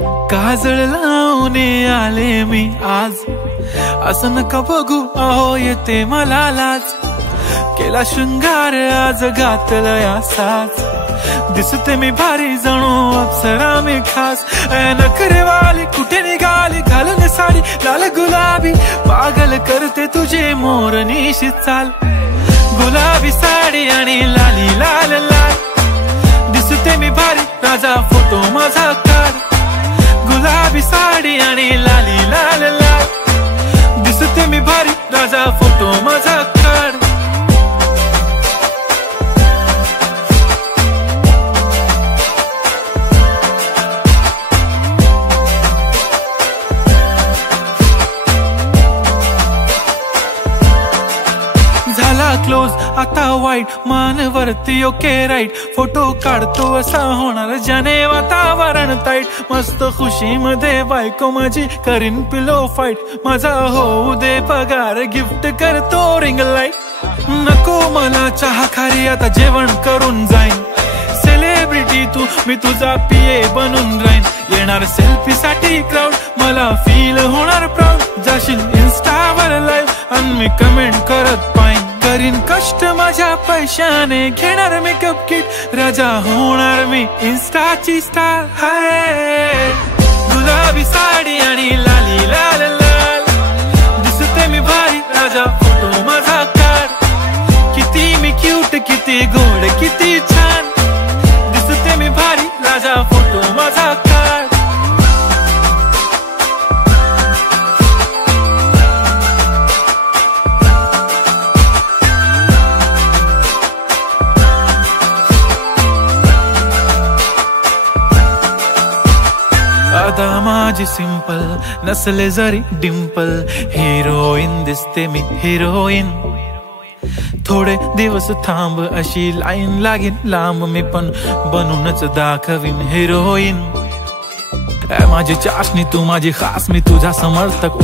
काजळ लावून आले मी आज, असं नका बघू अहो येते मला लाज. केला शृंगार आज घातलया साज, दिसते मी भारी जणू अप्सरा मी खास. नखरेवाली कुठे निघाली घालून साडी लाल गुलाबी, पागल करते तुझे मोरनीशी चाल. गुलाबी साडी आणि लाली लाल लाल, दिसते मी भारी राजा फोटो माझा काढ. गुलाबी साडी आणि लाली लाल लाल, दिसते मी भारी राजा फोटो माझा काढ. झाला क्लोज आता वाईट, मान वरती ओके राईट. फोटो काढतो असा होणार ज्याने वातावरण ताईट. मस्त खुशी मध्ये बायको माझी करीन पिलो फाईट. माझा होऊ दे पगार गिफ्ट करतो रिंग लाईट. नको मला चहा खारी आता जेवण करून जाईन. सेलिब्रिटी तू मी तुझा पिये बनून राहीन. येणार सेल्फी साठी क्राऊड मला फील होणार प्राऊड. जाशील इन्स्टावर लाईव्ह आणि मी कमेंट करत पाहिन. करीन कष्ट माझ्या पैशाने घेणार मेकअप किट. राजा होणार मी इन्स्टाची स्टार. हाय गुलाबी साडी आणि लाली लाल लाल, दिसते मी भारी राजा फोटो माझा काढ. किती मी क्यूट किती गोड किती छान, दिसते मी भारी राजा फोटो माझा काढ. अदा माझी सिंपल नसले जरी डिंपल, हिरोईन दिसते मी हिरोईन. थोडे दिवस थांब अशी लाईन लागेल लांब, मी पण बनूनच दाखवीन हिरोईन. माझी चाशनी तू माझी खास, मी तुझा समर्थक.